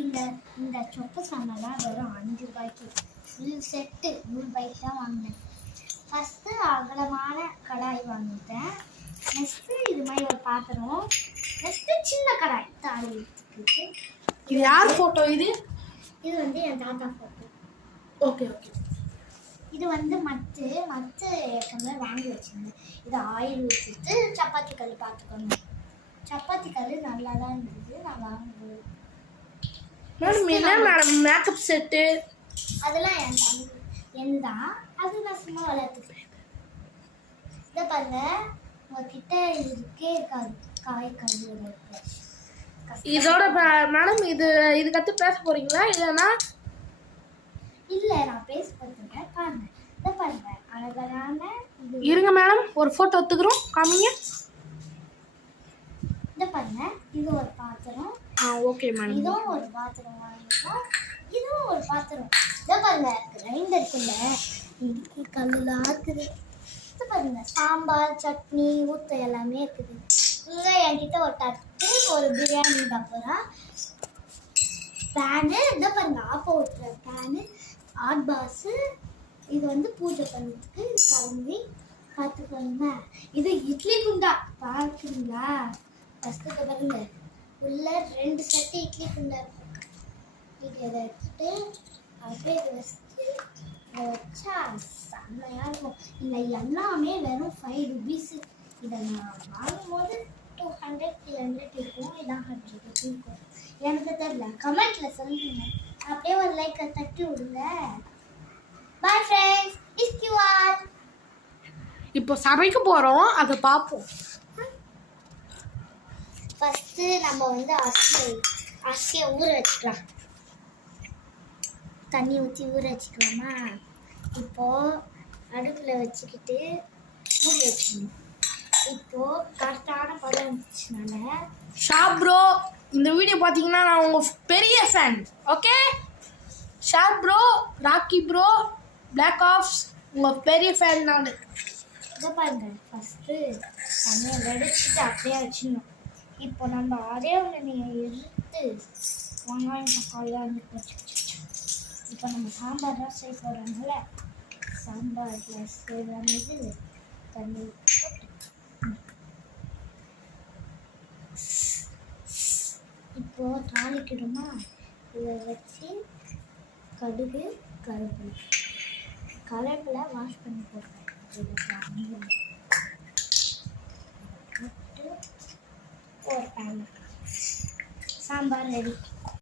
இந்த இந்த சொப்பு சாமான்லாம் வெறும் 5 ரூபாய்க்கு ஃபுல் செட்டு 100 ரூபாய்க்கு தான் வாங்கினேன். ஃபஸ்ட்டு அகலமான கடாய் வாங்கிட்டேன். நெக்ஸ்ட்டு இது மாதிரி ஒரு பாத்திரம். நெக்ஸ்ட்டு சின்ன கடாய் தாளிக்கிறதுக்கு. இது யார் ஃபோட்டோ? இது இது வந்து என் தாத்தா ஃபோட்டோ. Okay okay. இது வந்து மத்து ஏற்கனவே வாங்கி வச்சுருந்தேன். இது ஆயில் ஊற்றிட்டு சப்பாத்தி கல் பார்த்துக்கோங்க. சப்பாத்தி கல் நல்லா தான் இருந்தது. நான் வாங்கும்போது மேடம் மேக்கப் செட்டு அதெல்லாம் என் தம்பி தான். அது நான் சும்மா வளர்த்துக்கிறேன். இதை பாருங்க, உங்ககிட்ட இருக்கே இருக்காது காய் கல்வியோட. இதோட மேடம் இது கற்று பேச போறீங்களா? இல்லைன்னா இல்லை, நான் பேச போகிறேன். பாருங்க, இதை பாருங்க, அழகான இருங்க மேடம், ஒரு ஃபோட்டோ எடுத்துக்கிறோம், காமிங்க. இதை பாருங்க, இது ஒரு பாத்திரம். Okay madam. இதுவும் ஒரு பாத்திரம் வாங்கிக்கலாம். இதுவும் ஒரு பாத்திரம். இதை பாருங்க, கிரைண்டருக்குள்ள இதுக்கு கல்லுலாம் இருக்குது. இதை பாருங்க, சாம்பார் சட்னி ஊற்ற எல்லாமே இருக்குது. இங்கே என்கிட்ட ஒரு தட்டு, ஒரு பிரியாணி டப்பரா, பேனு. இதை பாருங்க, ஆப்போ ஊற்றுற பேனு, ஹாட் பாக்ஸு. இது வந்து பூஜை பண்ணுறதுக்கு கலந்து பார்த்துக்கோங்க. இது இட்லி குண்டா பார்க்குறீங்களா? ஃபஸ்ட்டு பாருங்க, உள்ள 2 செட்டு இட்லி குண்டா இருக்கும். இதை எடுத்துட்டு அப்படியே இதை வச்சுட்டு வச்சா செம்மையாக இருக்கும். இல்லை எல்லாமே வெறும் 5 ருபீஸு. இதை நான் வாங்கும்போது 200 300 இருக்கும். இதான் 100 ருபீஸ் இருக்கும். எனக்கு தெரியல, கமெண்ட்டில் சொல்லுங்க. அப்படியே ஒரு லைக்கை தட்டி விடுங்க. Bye friends, is you all. இப்போ சமைக்க போகிறோம், அதை பார்ப்போம். ஃபஸ்ட்டு நம்ம வந்து அரிசியை ஊற வச்சுக்கலாம். தண்ணி ஊற்றி ஊற வச்சுக்கலாமா? இப்போது அடுப்பில் வச்சுக்கிட்டு மூடி வச்சுக்கணும். இப்போது கரெக்டான பதம் வந்துச்சுனால ஷாப் ப்ரோ, இந்த வீடியோ பார்த்தீங்கன்னா நான் உங்கள் பெரிய fan. Okay, shop bro, Rocky bro, black ops, உங்கள் பெரிய ஃபேன் நான். இதை பாருங்க, ஃபஸ்ட்டு தண்ணியை வெடிச்சிட்டு அப்படியே வச்சிடணும். இப்போ நம்ம அதே நீங்கள் எடுத்து வெங்காயம் தக்காளியாக இருந்து இப்போ நம்ம சாம்பார்லாம் செய்ய போகிறோம்ல, சாம்பாரில் செய்வது தண்ணி போட்டு இப்போது தாளிக்கிடுமா. இதை வச்சு கடுகு கருவேப்பிலை வாஷ் பண்ணி போடுறேன். போட்டு ஒரு பேன் சாம்பார் ரெடி.